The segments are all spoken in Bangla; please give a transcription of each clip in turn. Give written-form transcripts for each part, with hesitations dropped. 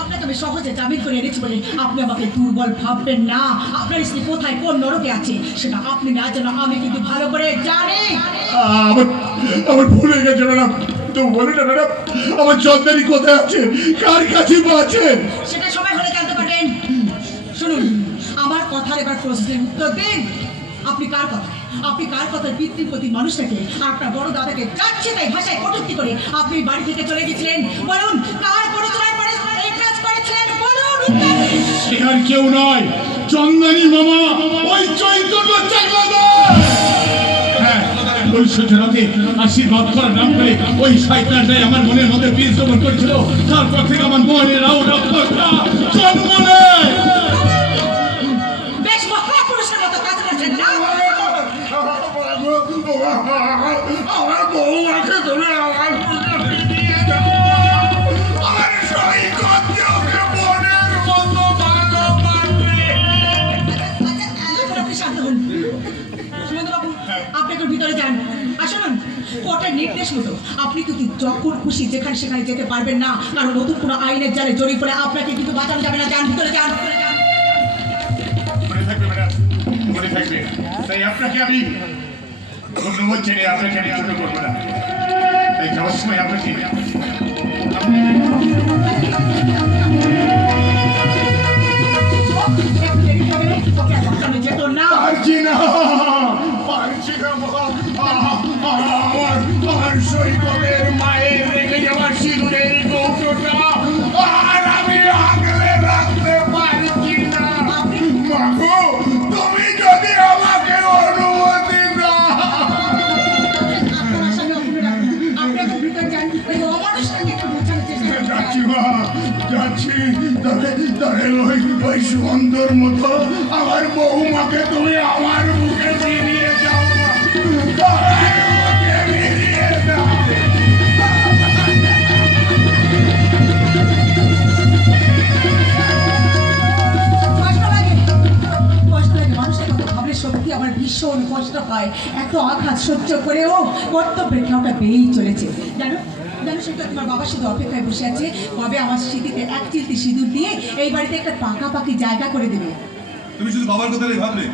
আপনাকে আমি সহজে জামিন করে এনেছি বলে আপনি আমাকে দুর্বল ভাববেন না। আপনার স্ত্রী কোথায় কোন নরকে আছে সেটা আপনি না জানো আমি কিন্তু ভালো করে জানি। আমার ভুলে গেছে ম্যাডাম, তো বলি না ম্যাডাম, আমার চন্দানি কোথায় আছে, কার কাছে আছে? সেটা সময় হলে জানতে পারবেন। শুনুন, আমার কথার এবার প্রশ্নের উত্তর দিন। আপনি কার কথায় পিতৃপতি মানুষটাকে আপনার বড় দাদাকে যাচ্ছে তাই ভাষায় কটূক্তি করে আপনি বাড়ি থেকে চলে গেছিলেন? বলুন, কার পরিচয় পরে এই কাজ করেছিলেন? বলুন। সে আর কেউ নয়, চন্দানি মামা, ওই চৈতন্য চাকলাদা। হ্যাঁ, ওই সূচনাতে আশীর্বাদ করার নাম করে ওই শয়তানটাই আমার মনের মধ্যে বীজ রোপণ করেছিল। তারপর থেকে আমার মনের রক্তটা জন্ম নেয়। বেশ মহাপুরুষের মতো কাজ করছেন না? আমার বউমাকে তুমি আমার দিয়ে দাও। আমার সৈকতকে ওকে মনের মতো ভালোবাসবে। আপনি শান্ত হন। সুমন্তবাবু, আপনি একটু ভিতরে যান। আসুন, কোর্টের নির্দেশ মতো আপনি কিন্তু যখন খুশি যেখানে সেখানে যেতে পারবেন না, কারণ নতুন কোনো আইনের জালে জড়িয়ে পড়ে আপনাকে কিন্তু বাঁচানো যাবে না। যান, ভিতরে যান। মনে থাকবে ম্যাডাম, মনে থাকবে। তাই আপনাকে আমি ধন্যবাদ জানিয়ে আপনাকে আমি ছোট করবো না। তাই যাওয়ার সময় আপনাকে যেত না। পারছি না আমার সৈকতের মায়ের রেখে যাওয়ার সিঁদুরের কৌটোটা আর আমি আগলে রাখতে পারছি না। মাগো, তুমি যদি আমাকে অনুমতি দাও। যাচ্ছি মা, যাচ্ছি। তবে ওই সুন্দর মতো আমার বউমাকে তুমি আমার বুকে ফিরিয়ে যাও না। আমার বুকে ফিরিয়ে দাও। সত্যি আমার ভীষণ কষ্ট হয়। এত আঘাত সহ্য করেও কর্তব্যের খেয়াটা বেড়েই চলেছে। জানো জানো সেটা তোমার বাবা শুধু অপেক্ষায় বসে আছে কবে আমার স্মৃতিতে এক চিলতি সিঁদুর দিয়ে এই বাড়িতে একটা পাকাপাকি জায়গা করে দেবে। তুমি শুধু বাবার কথাই ভাবলে,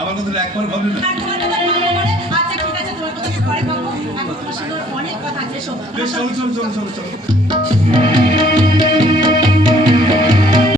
আমার কথাটা একবার ভাবলে না। আচ্ছা ঠিক আছে, তোমার কথা পরে ভাববো। এখন তোমার সঙ্গে অনেক কথা আছে। বেশ, চলো চলো চলো চলো চলো।